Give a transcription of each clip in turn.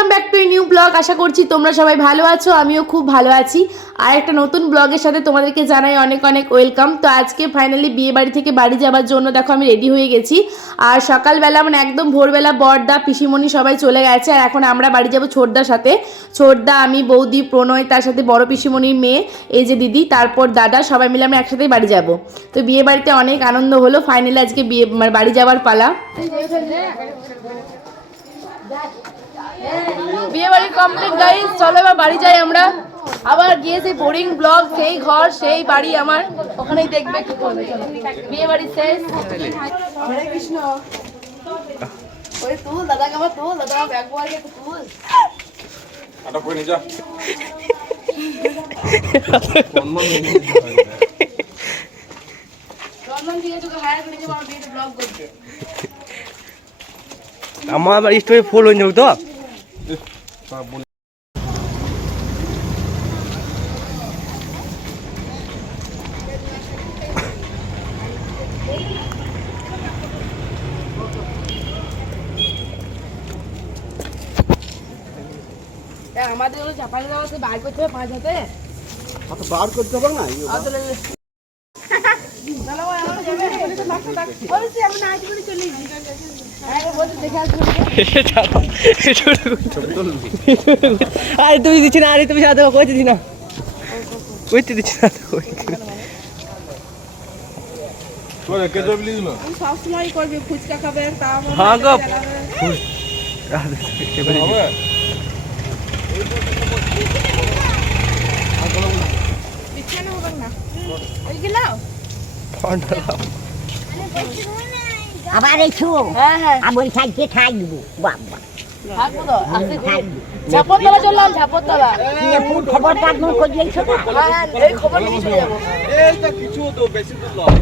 Welcome back to new blog. আশা করছি তোমরা সবাই ভালো আছো, আমিও খুব ভালো আছি। আর একটা নতুন ব্লগের সাথে তোমাদেরকে জানাই অনেক অনেক ওয়েলকাম। তো আজকে ফাইনালি বিয়ে বাড়ি থেকে বাড়ি যাওয়ার জন্য দেখো আমি রেডি হয়ে গেছি। আর সকালবেলা মানে একদম ভোরবেলা বড়দা পিসিমণি সবাই চলে গেছে। আর এখন আমরা বাড়ি যাবো ছোটদার সাথে। ছোটদা, আমি, বৌদি, প্রণয়, তার সাথে বড় পিসিমণির মেয়ে, এই যে দিদি, তারপর দাদা, সবাই মিলে আমরা একসাথেই বাড়ি যাব। তো বিয়ে বাড়িতে অনেক আনন্দ হলো। ফাইনালি আজকে বিয়ে মানে বাড়ি যাওয়ার পালা। বিয়ে বাড়ি কমপ্লিট গাইস, চলো এবার বাড়ি যাই আমরা। আবার গিয়ে সেই বোরিং ব্লগ, সেই ঘর সেই বাড়ি আমার, ওখানেই দেখবে কি করবে। বিয়ে বাড়ি শেষ। হরে কৃষ্ণ। ওই তুল দাদাকে, আমার তুল দাদা ব্যাগ বয় তুল। আটা কই নি যা। রমন দিয়ে তোকে হায়ার করে দিবো, আমার বিয়েতে ব্লগ করতে। আমার স্টোরি ফুল হয়ে যাবে তো। আমাদের ওই চাপাই দেওয়া আছে, বার করতে হবে 5 হাতে। আচ্ছা বার করতে হবে না। আরে তুমি দিচ্ছি না, আরে তুমি সাথে কইতে দিছি না, কইতে দিচ্ছি না। সবসময় করবে, ফুচকা খাবে, হ্যাঁ গো আবার এসো। আমি সাইডে থাকবো বাবা, ঝাপরতলা চললাম, ঝাপরতলা। খবরটা একদম করিয়েছো না? এই খবর নিয়ে চলে যাবো। এইটা কিছু তো বেশি দূর নয়,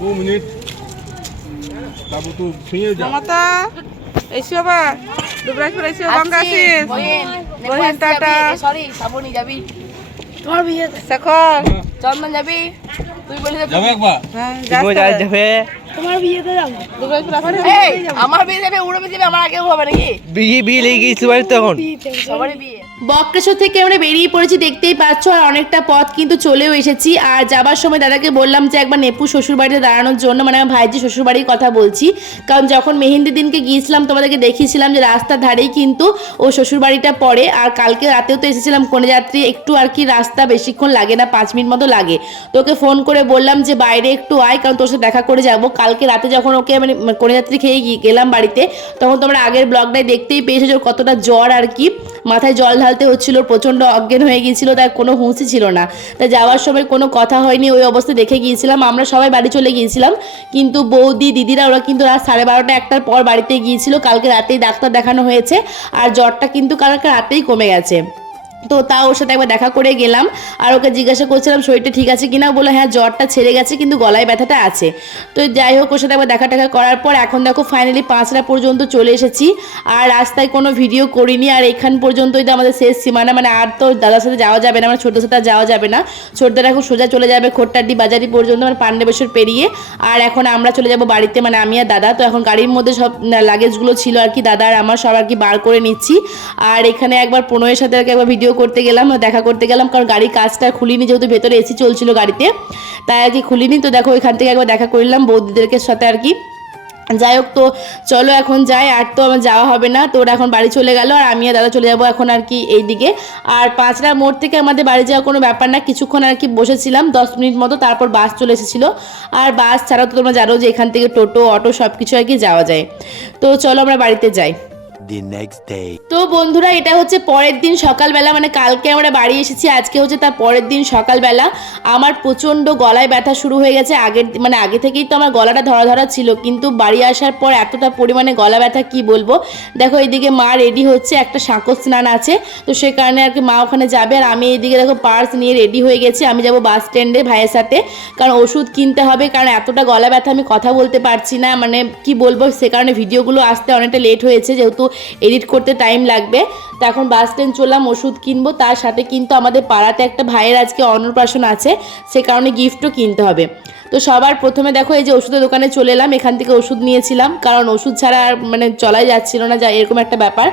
2 মিনিট। বাবু তো শুয়ে যা। মমতা এসো আবার দুবরাজপুর এসো, গঙ্গা আসিস। বহেন টাটা। সরি, শ্রাবণী যাবি তোমার বিয়ে? শেখর চন্দন যাবি? তুই বলি যাবে একবার। হ্যাঁ যাবে তোমার বিয়েতে যাবো। দুবরাজপুর আসিস। এই আমার বিয়ে যাবে, উড়ো বিয়ে যাবে, আমার আগেও হবে নাকি? বিয়ে লেগে গেছিল বাড়ি তখন। সবারই বিয়ে। বক্রেশ্বর থেকে আমরা বেরিয়ে পড়েছি, দেখতেই পাচ্ছ। আর অনেকটা পথ কিন্তু চলেও এসেছি। আর যাবার সময় দাদাকে বললাম যে একবার নেপু শ্বশুর বাড়িতে দাঁড়ানোর জন্য, মানে আমার ভাইজি শ্বশুর বাড়ির কথা বলছি। কারণ যখন মেহেন্দি দিনকে গিয়েছিলাম তোমাদেরকে দেখিয়েছিলাম যে রাস্তার ধারেই কিন্তু ও শ্বশুর বাড়িটা পড়ে। আর কালকে রাতেও তো এসেছিলাম কনেযাত্রী, একটু আর কি রাস্তা বেশিক্ষণ লাগে না, 5 মিনিট মতো লাগে। তোকে ফোন করে বললাম যে বাইরে একটু আয়, কারণ তোর সাথে দেখা করে যাব। কালকে রাতে যখন ওকে মানে কনেযাত্রী খেয়ে গেলাম বাড়িতে, তখন তোমরা আগের ব্লগটাই দেখতেই পেয়েছো যে কতটা জ্বর আর কি, মাথায় জল ঢালতে হচ্ছিল, প্রচণ্ড অজ্ঞান হয়ে গিয়েছিল, তার কোনো হুঁশই ছিল না। তাই যাওয়ার সময় কোনো কথা হয়নি, ওই অবস্থা দেখে গিয়েছিলাম। আমরা সবাই বাড়ি চলে গিয়েছিলাম, কিন্তু বৌদি দিদিরা ওরা কিন্তু রাত 12:30 1টার পর বাড়িতে গিয়েছিল। কালকে রাতেই ডাক্তার দেখানো হয়েছে, আর জ্বরটা কিন্তু কালকে রাতেই কমে গেছে। তো তাও ওর সাথে একবার দেখা করে গেলাম। আর ওকে জিজ্ঞাসা করছিলাম শরীরটা ঠিক আছে কিনা, বলে হ্যাঁ জ্বরটা ছেড়ে গেছে, কিন্তু গলায় ব্যথাটা আছে। তো যাই হোক, ওর সাথে একবার দেখা টাকা করার পর এখন দেখো ফাইনালি 5টা পর্যন্ত চলে এসেছি। আর রাস্তায় কোনো ভিডিও করিনি। আর এখান পর্যন্তই তো আমাদের শেষ সীমানা, মানে আর তো দাদার সাথে যাওয়া যাবে না, মানে ছোটোর সাথে যাওয়া যাবে না। ছোটদার এখন সোজা চলে যাবে খোট্টাড্ডি বাজারি পর্যন্ত, মানে পান্ডবেশ্বর পেরিয়ে। আর এখন আমরা চলে যাব বাড়িতে, মানে আমি আর দাদা। তো এখন গাড়ির মধ্যে সব লাগেজগুলো ছিল আর কি, দাদা আর আমার সব আর কি বার করে নিচ্ছি। আর এখানে একবার প্রণয়ের সাথে আর কি একবার ভিডিও করতে গেলাম, দেখা করতে গেলাম, কারণ গাড়ির কাজটা খুলিনি, যেহেতু ভেতরে এসি চলছিল গাড়িতে, তাই আর কি খুলিনি। তো দেখো এখান থেকে একবার দেখা করলাম বৌদিদেরকে সাথে আর কি। যাই হোক, তো চলো এখন যাই, আর তো আমার যাওয়া হবে না। তো ওরা এখন বাড়ি চলে গেল, আর আমি আর দাদা চলে যাবো এখন আর কি এই দিকে। আর 5টা মোড় থেকে আমাদের বাড়ি যাওয়া কোনো ব্যাপার না, কিছুক্ষণ আর কি বসেছিলাম 10 মিনিট মতো, তারপর বাস চলে এসেছিলো। আর বাস ছাড়াও তো তোমরা জানো যে এখান থেকে টোটো অটো সব কিছু আর কি যাওয়া যায়। তো চলো আমরা বাড়িতে যাই। তো বন্ধুরা, এটা হচ্ছে পরের দিন সকালবেলা, মানে কালকে আমরা বাড়ি এসেছি, আজকে হচ্ছে তার পরের দিন সকালবেলা। আমার প্রচণ্ড গলায় ব্যথা শুরু হয়ে গেছে আগে থেকেই তো আমার গলাটা ধরা ধরা ছিল, কিন্তু বাড়ি আসার পর এতটা পরিমাণে গলা ব্যথা কি বলবো। দেখো এইদিকে মা রেডি হচ্ছে, একটা সাঁকো স্নান আছে, তো সে কারণে আর কি মা ওখানে যাবে। আর আমি এইদিকে দেখো পার্স নিয়ে রেডি হয়ে গেছি, আমি যাব বাস স্ট্যান্ডে ভাইয়ের সাথে, কারণ ওষুধ কিনতে হবে। কারণ এতটা গলা ব্যথা আমি কথা বলতে পারছি না, মানে কি বলবো, সে কারণে ভিডিওগুলো আসতে অনেকটা লেট হয়েছে, যেহেতু এডিট করতে টাইম লাগবে। তো এখন বাস স্ট্যান্ড চললাম ওষুধ কিনবো, তার সাথে কিন্তু আমাদের পাড়াতে একটা ভাইয়ের আজকে অন্নপ্রাশন আছে, সে কারণে গিফটও কিনতে হবে। তো সবার প্রথমে দেখো এই যে ওষুধের দোকানে চলে এলাম, এখান থেকে ওষুধ নিয়েছিলাম, কারণ ওষুধ ছাড়া আর মানে চলাই যাচ্ছিল না, যা এরকম একটা ব্যাপার।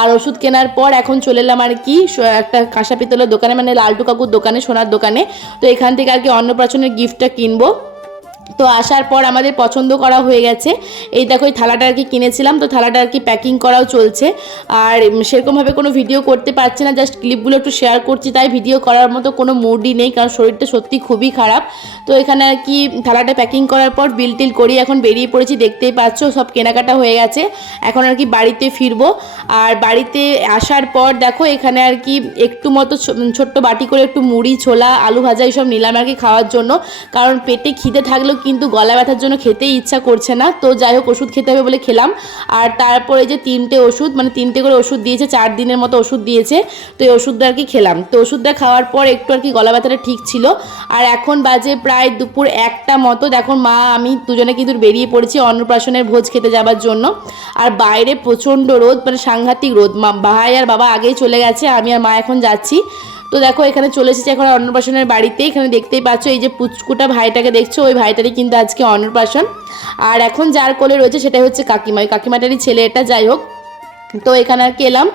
আর ওষুধ কেনার পর এখন চলে এলাম আর কি একটা কাঁসা পিতলের দোকানে, মানে লালটু কাকুর দোকানে, সোনার দোকানে। তো এখান থেকে আর কি অন্নপ্রাশনের গিফটটা কিনবো। তো আসার পর আমাদের পছন্দ করা হয়ে গেছে, এই দেখো এই থালাটা আর কি কিনেছিলাম, তো থালাটা আর কি প্যাকিং করাও চলছে। আর সেরকমভাবে কোনো ভিডিও করতে পারছি না, জাস্ট ক্লিপগুলো একটু শেয়ার করছি, তাই ভিডিও করার মতো কোনো মুডই নেই, কারণ শরীরটা সত্যি খুবই খারাপ। তো এখানে আর কি থালাটা প্যাকিং করার পর বিল টিল করি এখন বেরিয়ে পড়েছি, দেখতেই পাচ্ছ সব কেনাকাটা হয়ে গেছে। এখন আর কি বাড়িতে ফিরবো। আর বাড়িতে আসার পর দেখো এখানে আর কি একটু মতো ছোট্ট বাটি করে একটু মুড়ি, ছোলা, আলু ভাজা এইসব নিলাম আর কি খাওয়ার জন্য, কারণ পেটে খিদে থাকলেও কিন্তু গলা ব্যথার জন্য খেতেই ইচ্ছা করছে না। তো যাই হোক ওষুধ খেতে হবে বলে খেলাম। আর তারপরে যে 3টে ওষুধ, মানে 3টে করে ওষুধ দিয়েছে, 4 দিনের মতো ওষুধ দিয়েছে, তো এই ওষুধটা আর কি খেলাম। তো ওষুধটা খাওয়ার পর একটু আর কি গলা ব্যথাটা ঠিক ছিল। আর এখন বাজে প্রায় দুপুর 1টা মতো, দেখো মা আমি দুজনে কিন্তু বেরিয়ে পড়েছি অন্নপ্রাশনের ভোজ খেতে যাবার জন্য। আর বাইরে প্রচণ্ড রোদ, মানে সাংঘাতিক রোদ। ভাই আর বাবা আগেই চলে গেছে, আমি আর মা এখন যাচ্ছি। তো দেখো এখানে চলে এসেছি এখন অন্নপ্রাশনের বাড়িতে। এখানে দেখতেই পাচ্ছ এই যে পুচকুটা ভাইটাকে দেখছো, ওই ভাইটারই কিন্তু আজকে অন্নপ্রাশন। আর এখন যার কোলে রয়েছে সেটাই হচ্ছে কাকিমা, ওই কাকিমাটারই ছেলে এটা। যাই হোক, তো এখানে আর কি এলাম,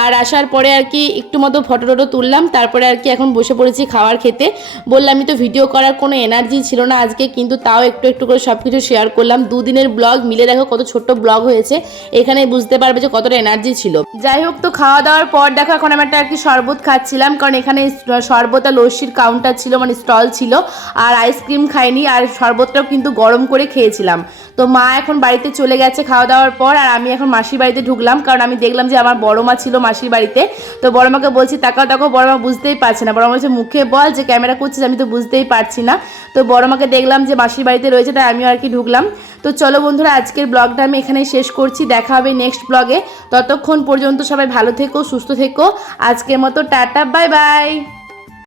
আর আসার পরে আর কি একটু মতো ফটো টটো তুললাম, তারপরে আর কি এখন বসে পড়েছি খাওয়ার খেতে। বললামই তো ভিডিও করার কোনো এনার্জি ছিল না আজকে, কিন্তু তাও একটু একটু করে সব কিছু শেয়ার করলাম। 2 দিনের ব্লগ মিলে দেখো কত ছোট্ট ব্লগ হয়েছে, এখানে বুঝতে পারবে যে কতটা এনার্জি ছিল। যাই হোক, তো খাওয়া দাওয়ার পর দেখো এখন আমি একটা আর কি শরবত খাচ্ছিলাম, কারণ এখানে শরবত আর লস্যির কাউন্টার ছিল, মানে স্টল ছিল। আর আইসক্রিম খাইনি, আর শরবতটাও কিন্তু গরম করে খেয়েছিলাম। তো মা এখন বাড়িতে চলে গেছে খাওয়া দাওয়ার পর, আর আমি এখন মাসির বাড়িতে ঢুকলাম, কারণ আমি দেখলাম যে আমার বড় মা ছিল মাসির বাড়িতে। তো বড় মাকে বলছি তাকাও তাকাও, বড় মা বুঝতেই পারছে না। বড় মা বলছে মুখে বল যে ক্যামেরা করছিস, আমি তো বুঝতেই পারছি না। তো বড় মাকে দেখলাম যে মাসির বাড়িতে রয়েছে, তাই আমিও আর কি ঢুকলাম। তো চলো বন্ধুরা, আজকের ব্লগটা আমি এখানেই শেষ করছি, দেখা হবে নেক্সট ব্লগে। ততক্ষণ পর্যন্ত সবাই ভালো থেকো, সুস্থ থেকো। আজকের মতো টাটা, বাই বাই।